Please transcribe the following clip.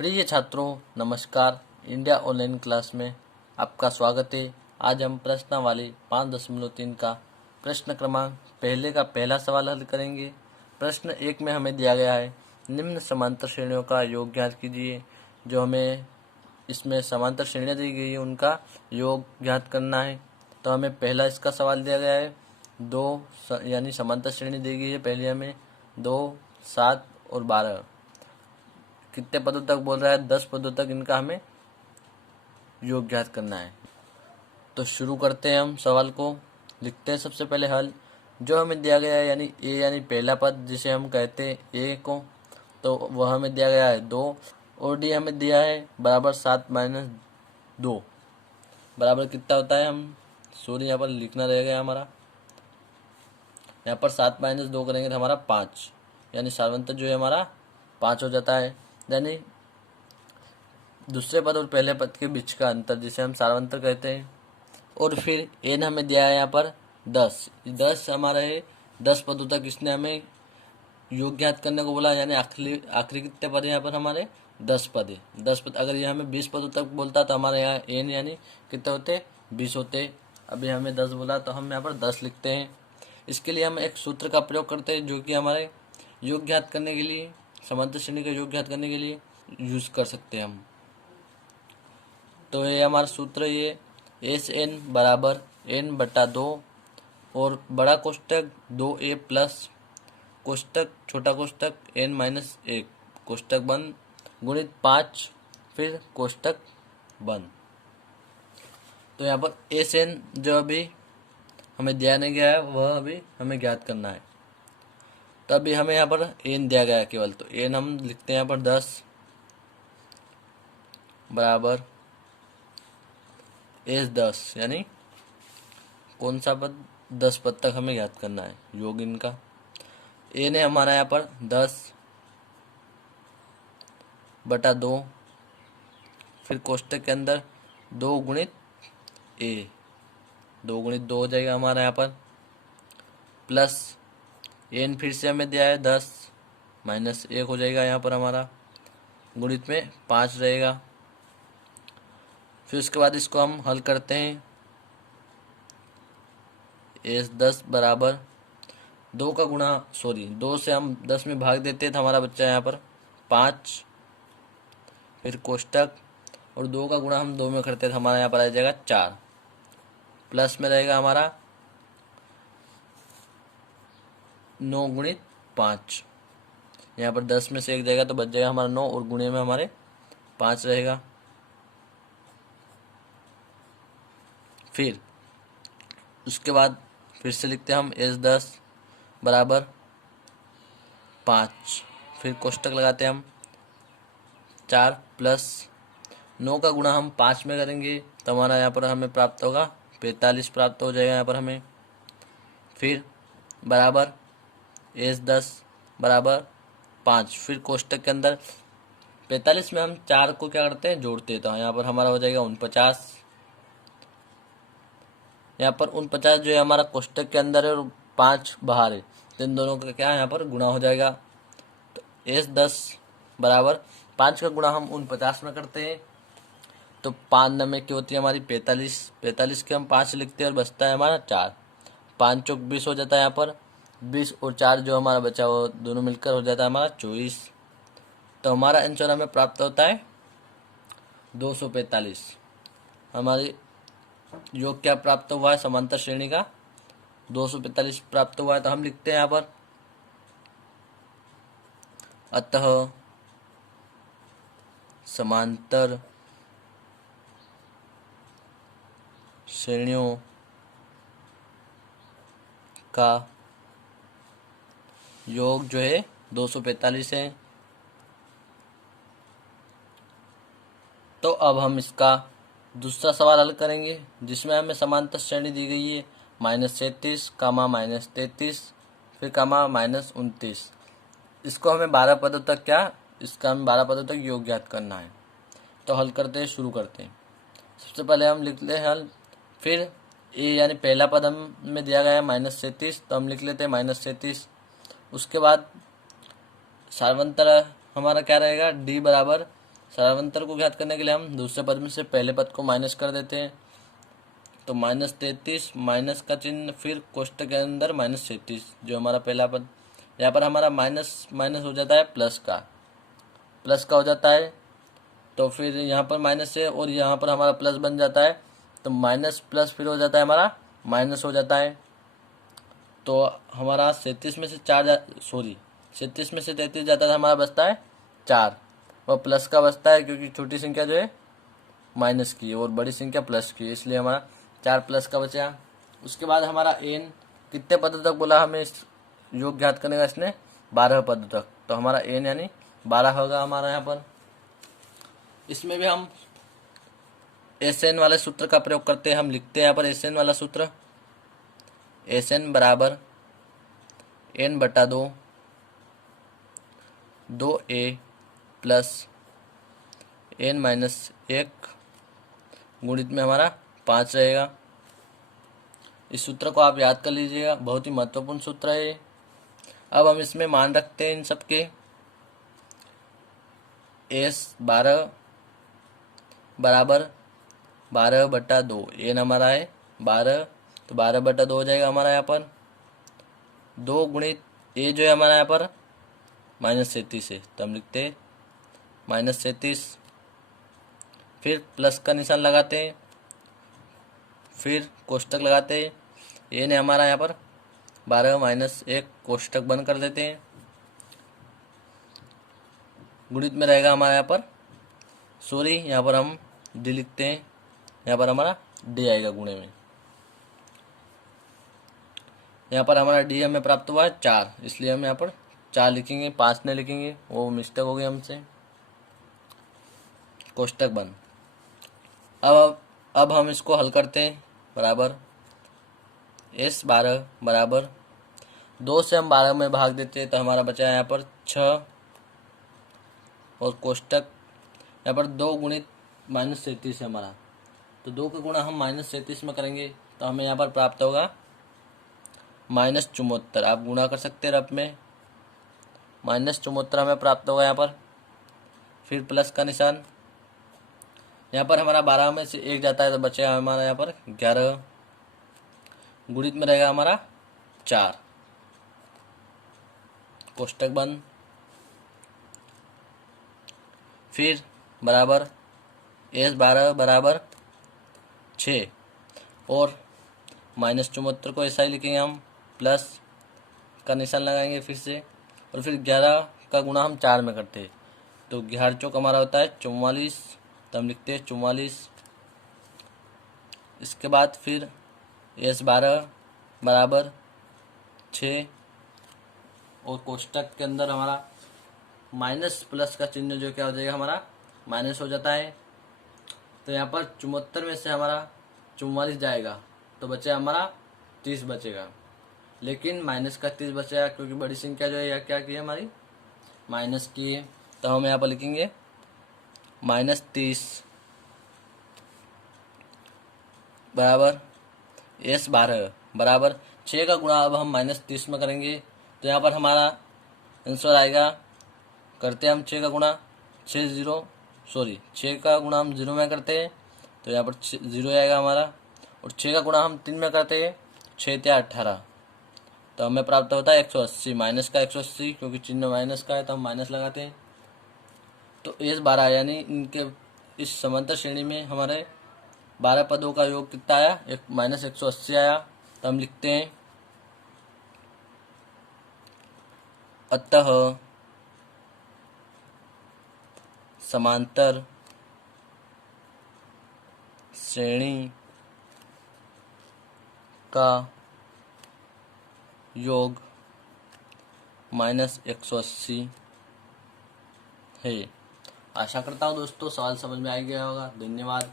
प्रिय छात्रों, नमस्कार। इंडिया ऑनलाइन क्लास में आपका स्वागत है। आज हम प्रश्नावली 5.3 का प्रश्न क्रमांक पहले का पहला सवाल हल करेंगे। प्रश्न 1 में हमें दिया गया है, निम्न समांतर श्रेणियों का योग ज्ञात कीजिए। जो हमें इसमें समांतर श्रेणियाँ दी गई है उनका योग ज्ञात करना है। तो हमें पहला इसका सवाल दिया गया है, यानी समांतर श्रेणी दी गई है। पहले हमें 2, 7 और 12 कितने पदों तक बोल रहा है, 10 पदों तक इनका हमें योग ज्ञात करना है। तो शुरू करते हैं हम सवाल को। लिखते हैं सबसे पहले हल। जो हमें दिया गया है यानी ए यानी पहला पद जिसे हम कहते हैं ए को, तो वह हमें दिया गया है 2 और डी हमें दिया है बराबर 7-2 बराबर कितना होता है। हम सॉरी यहाँ पर लिखना रहेगा हमारा, यहाँ पर 7-2 करेंगे तो हमारा 5, यानी सार्वंतर जो है हमारा 5 हो जाता है। यानी दूसरे पद और पहले पद के बीच का अंतर जिसे हम सार्वंतर कहते हैं। और फिर एन हमें दिया है यहाँ पर 10 हमारा है। 10 पदों तक इसने हमें योग ज्ञात करने को बोला, यानी आखिरी कितने पद है यहाँ पर हमारे 10 पद है। 10 पद, अगर ये हमें 20 पदों तक बोलता तो हमारे यहाँ एन यानी कितने होते, 20 होते। अभी हमें 10 बोला तो हम यहाँ पर 10 लिखते हैं। इसके लिए हम एक सूत्र का प्रयोग करते हैं जो कि हमारे योग ज्ञात करने के लिए, समांतर श्रेणी का योग ज्ञात करने के लिए यूज कर सकते हैं हम। तो ये हमारा सूत्र, ये SN बराबर N/2 और बड़ा कोष्टक 2A प्लस कोष्टक छोटा कोष्टक N-1 कोष्टक बंद गुणित 5 फिर कोष्टक बंद। तो यहाँ पर SN जो अभी हमें दिया नहीं गया है वह अभी हमें ज्ञात करना है। तो अभी हमें यहाँ पर N दिया गया है केवल, तो N हम लिखते हैं यहाँ पर 10 बराबर S10, यानी कौन सा पद, 10 पद तक हमें ज्ञात करना है योग इनका। ए ने हमारा यहाँ पर 10/2 फिर कोष्टक के अंदर 2 गुणित ए, 2 गुणित 2 हो जाएगा हमारा यहाँ पर, प्लस एन फिर से हमें दिया है 10 -1 हो जाएगा यहाँ पर हमारा, गुणित में 5 रहेगा। फिर उसके बाद इसको हम हल करते हैं। S10 बराबर 2 का गुणा 2 से हम 10 में भाग देते हैं तो हमारा बच्चा यहाँ पर 5 फिर कोष्टक और 2 का गुणा हम 2 में करते हैं तो हमारा यहाँ पर आ जाएगा 4, प्लस में रहेगा हमारा 9 गुणित 5। यहाँ पर 10 में से 1 जाएगा तो बच जाएगा हमारा 9 और गुणे में हमारे 5 रहेगा। फिर उसके बाद फिर से लिखते हैं हम S10 बराबर 5 फिर कोष्टक लगाते हैं हम 4 प्लस 9 का गुणा हम 5 में करेंगे तो हमारा यहाँ पर हमें प्राप्त होगा 45 प्राप्त हो जाएगा यहाँ पर हमें। फिर बराबर S10 बराबर 5 फिर कोष्टक के अंदर 45 में हम 4 को क्या करते हैं, जोड़ते हैं, तो यहाँ पर हमारा हो जाएगा 49। यहाँ पर 49 जो है हमारा कोष्टक के अंदर है और 5 बाहर है, तो इन दोनों का क्या है यहाँ पर गुणा हो जाएगा। तो S10 बराबर 5 का गुणा हम 49 में करते हैं तो 5 9 की होती है हमारी 45 के हम 5 लिखते हैं और बचता है हमारा 4, 5 चौक 20 हो जाता है यहाँ पर, 20 और 4 जो हमारा बचा वो दोनों मिलकर हो जाता है हमारा 24। तो हमारा आंसर हमें प्राप्त होता है 245। हमारी योग क्या प्राप्त हुआ है, समांतर श्रेणी का 245 प्राप्त हुआ है। तो हम लिखते हैं यहाँ पर, अतः समांतर श्रेणियों का योग जो है 245 है। तो अब हम इसका दूसरा सवाल हल करेंगे जिसमें हमें समांतर श्रेणी दी गई है -33, -33 फिर -29। इसको हमें 12 पदों तक इसका हमें 12 पदों तक योग ज्ञात करना है। तो हल करते हैं, शुरू करते हैं। सबसे पहले हम लिख ले हल। फिर ए यानी पहला पद हमें दिया गया है -33, तो हम लिख लेते हैं -33। उसके बाद सार्वंतर हमारा क्या रहेगा, डी बराबर सर्वांतर को ज्ञात करने के लिए हम दूसरे पद में से पहले पद को माइनस कर देते हैं। तो -33 माइनस का चिन्ह, फिर कोष्टक के अंदर -37 जो हमारा पहला पद। यहाँ पर हमारा माइनस माइनस हो जाता है प्लस का हो जाता है। तो फिर यहाँ पर माइनस है और यहाँ पर हमारा प्लस बन जाता है। तो माइनस प्लस फिर हो जाता है हमारा माइनस हो जाता है। तो हमारा 37 में से 33 जाता है, हमारा बचता है 4। वह प्लस का बचता है क्योंकि छोटी संख्या जो है माइनस की है और बड़ी संख्या प्लस की है, इसलिए हमारा 4 प्लस का बचा। उसके बाद हमारा एन कितने पद तक बोला हमें इस योग ज्ञात करने का, इसने 12 पद तक। तो हमारा एन यानी 12 होगा हमारा यहाँ पर। इसमें भी हम एस एन वाले सूत्र का प्रयोग करते हैं। हम लिखते हैं यहाँ पर एस एन वाला सूत्र, एस एन बराबर एन बटा 2a प्लस एन माइनस 1 गुणित में हमारा 5 रहेगा। इस सूत्र को आप याद कर लीजिएगा, बहुत ही महत्वपूर्ण सूत्र है। अब हम इसमें मान रखते हैं इन सबके। एस 12 बराबर 12 बटा 2, एन हमारा है 12, तो 12 बटा 2 हो जाएगा हमारा यहाँ पर। 2 गुणित ए जो है हमारा यहाँ पर -37 है, तो हम लिखते हैं -37, फिर प्लस का निशान लगाते हैं, फिर कोष्टक लगाते हैं। ए ने हमारा यहाँ पर 12 माइनस 1 कोष्टक बंद कर देते हैं। गुणित में रहेगा हमारा यहाँ पर, सॉरी यहाँ पर हम डी लिखते हैं, यहाँ पर हमारा डी आएगा गुणे में। यहाँ पर हमारा डी हमें प्राप्त हुआ है 4, इसलिए हम यहाँ पर 4 लिखेंगे, 5 नहीं लिखेंगे, वो मिस्टेक हो गई हमसे। कोष्टक बंद। अब हम इसको हल करते हैं। बराबर एस 12 बराबर 2 से हम 12 में भाग देते हैं, तो हमारा बचा है यहाँ पर 6 और कोष्टक यहाँ पर 2 गुणित -37 है हमारा, तो 2 का गुणा हम -37 में करेंगे तो हमें यहाँ पर प्राप्त होगा -74। आप गुणा कर सकते हैं रफ में, -74 हमें प्राप्त होगा यहाँ पर। फिर प्लस का निशान, यहाँ पर हमारा 12 में से 1 जाता है तो बचेगा हमारा यहाँ पर 11, गुणित में रहेगा हमारा 4, कोष्टक बंद। फिर बराबर एस 12 बराबर 6 और -74 को ऐसा ही लिखेंगे हम, प्लस का निशान लगाएंगे फिर से, और फिर 11 का गुणा हम 4 में करते हैं, तो 11 चौक हमारा होता है 44, तो हम लिखते हैं 44। इसके बाद फिर एस 12 बराबर 6 और कोष्टक के अंदर हमारा माइनस प्लस का चिन्ह जो क्या हो जाएगा हमारा माइनस हो जाता है। तो यहाँ पर 74 में से हमारा 44 जाएगा तो बचे हमारा 30 बचेगा, लेकिन माइनस का 30 बचेगा क्योंकि बड़ी संख्या जो है यह क्या की है हमारी माइनस की है। तो हम यहाँ पर लिखेंगे -30 बराबर एस 12 बराबर 6 का गुणा अब हम -30 में करेंगे, तो यहाँ पर हमारा आंसर आएगा, करते हैं हम 6 का गुणा 6 का गुणा हम 0 में करते हैं तो यहाँ पर 0 आएगा हमारा, और 6 का गुणा हम 3 में करते हैं 6 या 18, तो हमें प्राप्त होता है 180, माइनस का 180 क्योंकि चिन्ह माइनस का है तो हम माइनस लगाते हैं। तो एस 12 यानी इनके इस समांतर श्रेणी में हमारे 12 पदों का योग कितना आया, -180 आया। तो हम लिखते हैं अतः समांतर श्रेणी का योग -180 है। आशा करता हूँ दोस्तों सवाल समझ में आ गया होगा। धन्यवाद।